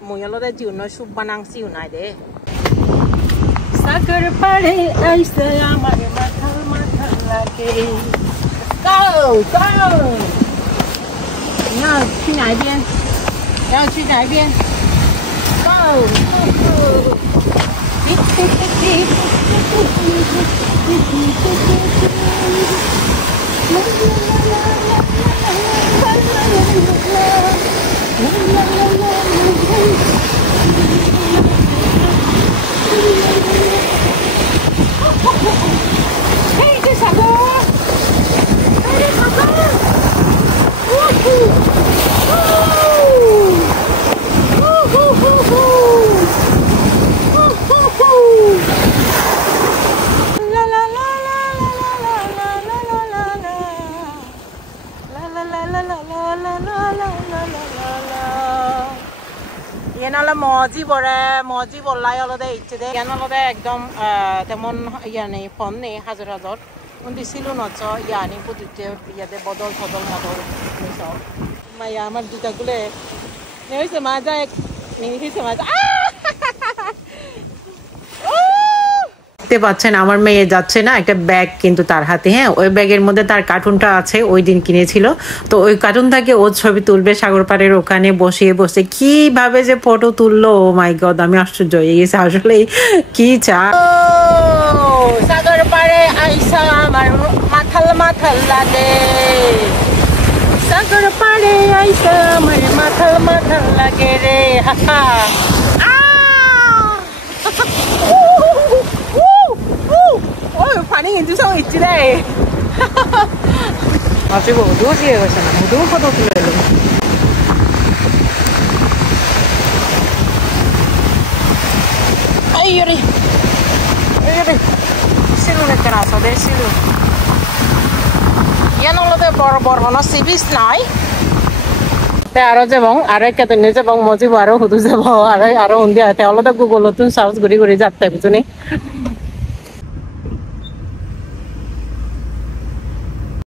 mùi lo đây chịu nó súp ban ăn siêu này đấy sagar pare ai say amar mathal lage go nhau去哪边要去哪边 go Hey, this Sagar! Hey, this Sagar! Woohoo! La la la la la la la la la la la la la la la la la la la Yenala moji bolai all day today. Yanala ekdom temon yani ponni hazar undi silu nocho yani putite yade bodol modol so maya amar juta gule nehi se maja দেখতে পাচ্ছেন আমার মেয়ে যাচ্ছে না একটা bag কিন্তু তার হাতে হ্যাঁ ওই ব্যাগের মধ্যে তার কার্টুনটা আছে ওই দিন কিনেছিল তো ওই কার্টুন থেকে ও ছবি তুলবে সাগর পাড়ের ওখানে বসে কিভাবে যে ফটো তুললো ও মাই গড আমি আশ্চর্য হয়ে গেছি আসলে কি চা সাগর পাড়ে আইসা আমার মাথাল লাগে সাগর পাড়ে আইসা আমার মাথাল লাগে রে হাহা 반응이 두성 있지래. 아 지금 누구지에 가잖아. 누구 포도 들려요. 아이 요리. 실루네 때라서 내 실루. ইয়ানলতে বড় হনো সিবিস নাই তে আরো যেমন আরো কেতে নিয়ে যাবো মজিব আরো হুদু যাবো আরো উন্দি আছে অলতে গুগলতুন সার্চ করি যাতে বুঝুনি